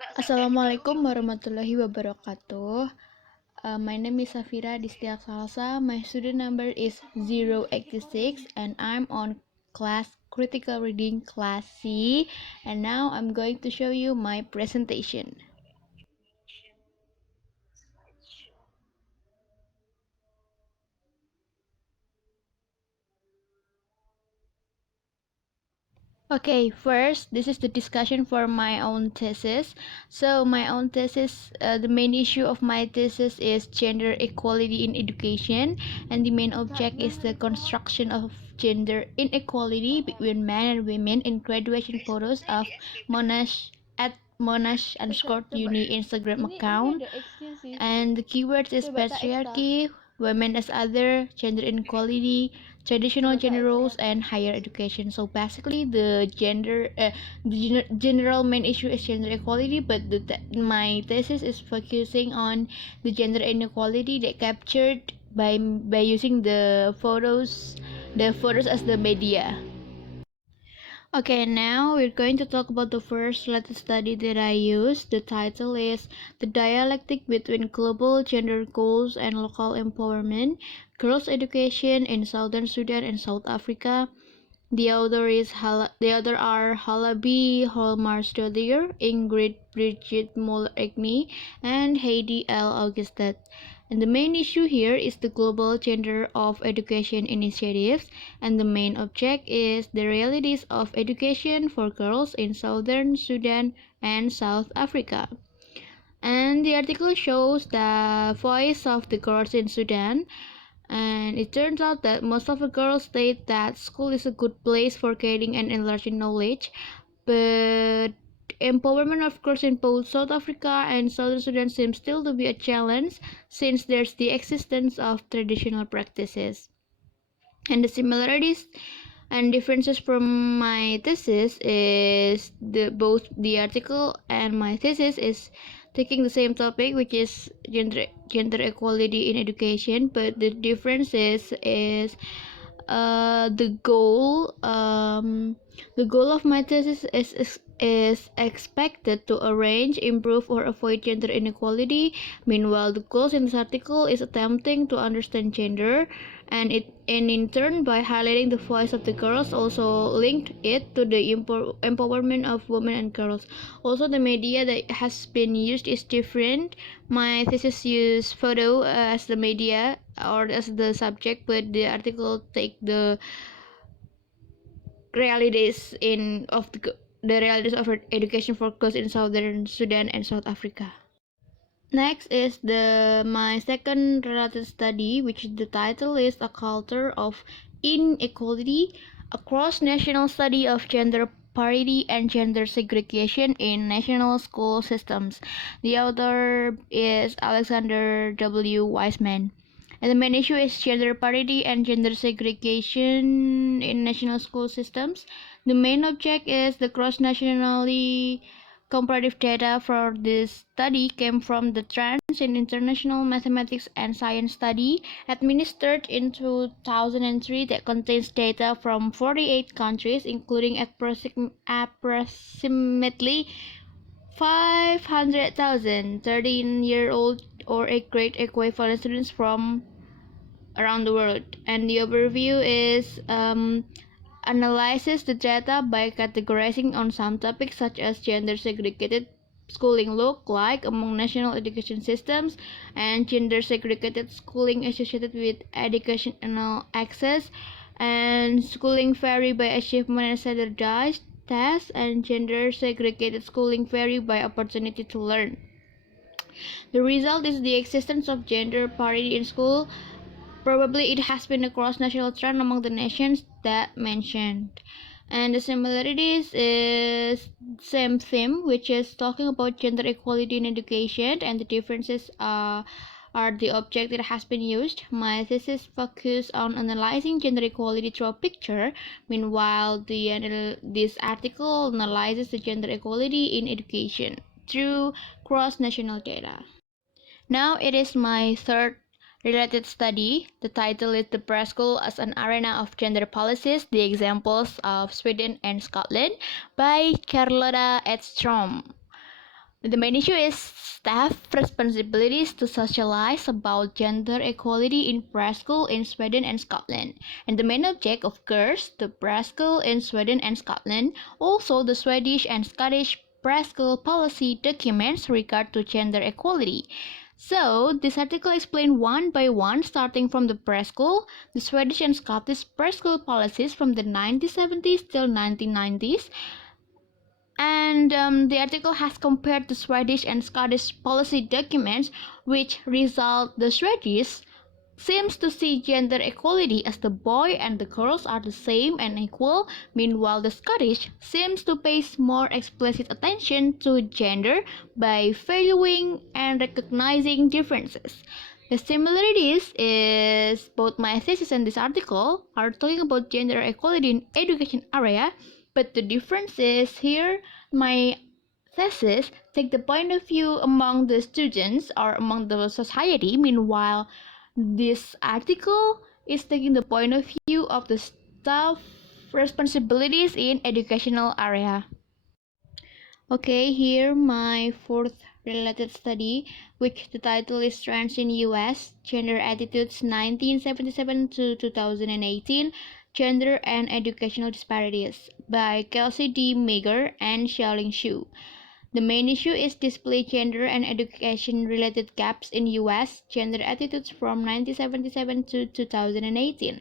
Assalamualaikum warahmatullahi wabarakatuh. My name is Safira Adistia. My student number is 086 and I'm on class critical reading class C, and now I'm going to show you my presentation. Okay, first, this is the discussion for my own thesis. So, my own thesis, the main issue of my thesis is gender equality in education, and the main object is the construction of gender inequality between men and women in graduation photos of Monash at Monash_uni Instagram account. And the keywords is patriarchy, women as other, gender inequality, traditional gender roles, and higher education. So basically, the general main issue is gender equality, but my thesis is focusing on the gender inequality that captured by using the photos as the media. Okay, now we're going to talk about the first latest study that I used. The title is The Dialectic Between Global Gender Goals and Local Empowerment, Girls' Education in Southern Sudan and South Africa. The other are Halabi Holmarsdottir, Ingrid Bridget Moller-Egni, and Heidi L. Augustet. And the main issue here is the Global Gender of Education initiatives, and the main object is the realities of education for girls in Southern Sudan and South Africa. And the article shows the voice of the girls in Sudan, and it turns out that most of the girls state that school is a good place for gaining and enlarging knowledge, but empowerment of girls in both South Africa and Southern Sudan seems still to be a challenge since there's the existence of traditional practices. And the similarities and differences from my thesis is both the article and my thesis is taking the same topic, which is gender equality in education, but the difference is the goal of my thesis is expected to arrange, improve, or avoid gender inequality. Meanwhile, the goals in this article is attempting to understand gender, and in turn, by highlighting the voice of the girls, also linked it to the empowerment of women and girls. Also, the media that has been used is different. My thesis used photo as the media or as the subject, but the article take the realities the realities of education for girls in Southern Sudan and South Africa. Next is my second related study, which the title is A Culture of Inequality, a cross-national study of gender parity and gender segregation in national school systems. The author is Alexander W. Wiseman. And the main issue is gender parity and gender segregation in national school systems. The main object is the cross-nationally comparative data for this study came from the Trends in International Mathematics and Science study administered in 2003 that contains data from 48 countries, including approximately 500,000 13-year-old or 8th-grade equivalent students from around the world. And the overview is analyzes the data by categorizing on some topics such as gender segregated schooling look like among national education systems and gender segregated schooling associated with educational access, and schooling vary by achievement and standardized tests, and gender segregated schooling vary by opportunity to learn. The result is the existence of gender parity in school. Probably it has been a cross-national trend among the nations that mentioned. And the similarities is same theme, which is talking about gender equality in education, and the differences are the object that has been used. My thesis focused on analyzing gender equality through a picture. Meanwhile, this article analyzes the gender equality in education through cross-national data. Now it is my third related study. The title is The Preschool as an Arena of Gender Policies, the Examples of Sweden and Scotland by Carlotta Edstrom. The main issue is staff responsibilities to socialize about gender equality in preschool in Sweden and Scotland. And the main object, of course, the preschool in Sweden and Scotland, also the Swedish and Scottish preschool policy documents regard to gender equality. So, this article explains one by one, starting from the preschool, the Swedish and Scottish preschool policies from the 1970s till 1990s, and the article has compared the Swedish and Scottish policy documents, which result the Swedish seems to see gender equality as the boy and the girls are the same and equal. Meanwhile, the Scottish seems to pay more explicit attention to gender by valuing and recognizing differences. The similarities is both my thesis and this article are talking about gender equality in education area, but the difference is here my thesis take the point of view among the students or among the society. Meanwhile, this article is taking the point of view of the staff responsibilities in educational area. Okay, here my fourth related study, which the title is Trends in US, Gender Attitudes 1977 to 2018, Gender and Educational Disparities by Kelsey D. Meager and Xiaoling Xu. The main issue is display gender and education related gaps in US gender attitudes from 1977 to 2018.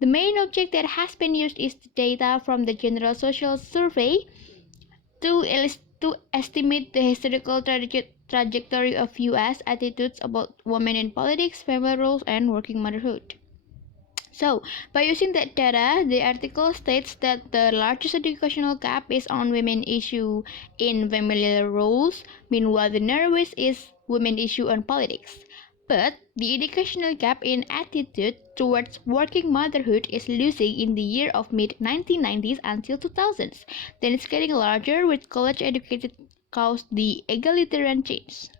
The main object that has been used is the data from the General Social Survey to estimate the historical trajectory of US attitudes about women in politics, family roles, and working motherhood. So, by using that data, the article states that the largest educational gap is on women issue in familial roles, meanwhile the narrowest is women issue on politics. But the educational gap in attitude towards working motherhood is losing in the year of mid-1990s until 2000s. Then it's getting larger with college educated caused the egalitarian change.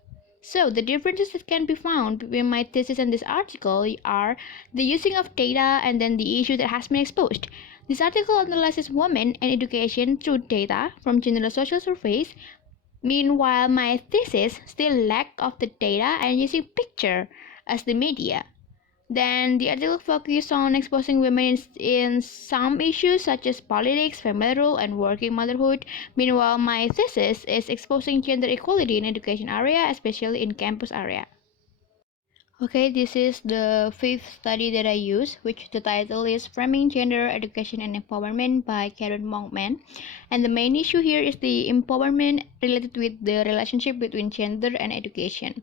So, the differences that can be found between my thesis and this article are the using of data and then the issue that has been exposed. This article analyzes women and education through data from general social surveys. Meanwhile, my thesis still lack of the data and using picture as the media. Then the article focuses on exposing women in some issues such as politics, family role, and working motherhood. Meanwhile, my thesis is exposing gender equality in education area, especially in campus area. Okay, this is the fifth study that I use, which the title is Framing Gender, Education and Empowerment by Karen Monkman. And the main issue here is the empowerment related with the relationship between gender and education.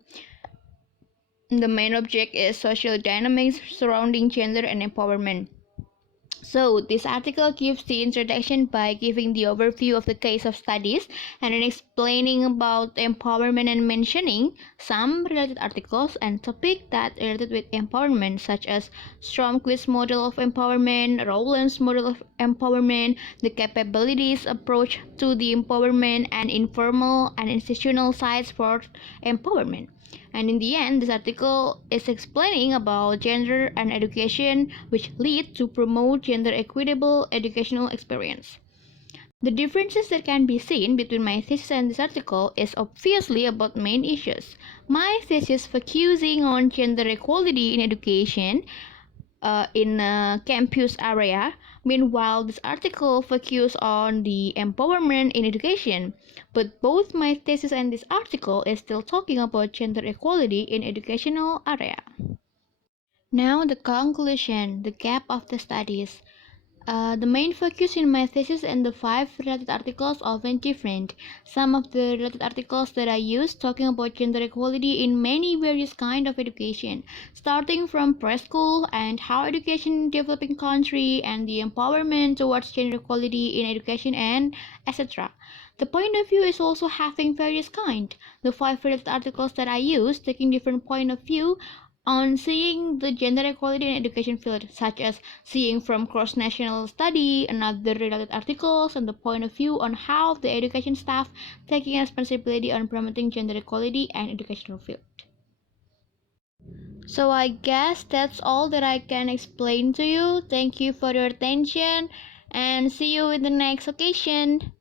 The main object is social dynamics surrounding gender and empowerment. So, this article gives the introduction by giving the overview of the case of studies and then explaining about empowerment and mentioning some related articles and topics that related with empowerment, such as Stromquist's model of empowerment, Rowland's model of empowerment, the capabilities approach to the empowerment, and informal and institutional sides for empowerment. And in the end, this article is explaining about gender and education, which lead to promote gender equitable educational experience. The differences that can be seen between my thesis and this article is obviously about main issues. My thesis focusing on gender equality in education in a campus area. Meanwhile, this article focuses on the empowerment in education. But both my thesis and this article is still talking about gender equality in educational area. Now the conclusion, the gap of the studies. The main focus in my thesis and the 5 related articles are often different. Some of the related articles that I use talking about gender equality in many various kind of education, starting from preschool and how education in developing country and the empowerment towards gender equality in education and etc. The point of view is also having various kind. The 5 related articles that I use taking different point of view on seeing the gender equality in education field, such as seeing from cross-national study, another related articles, and the point of view on how the education staff taking responsibility on promoting gender equality and educational field. So I guess that's all that I can explain to you. Thank you for your attention and see you in the next occasion.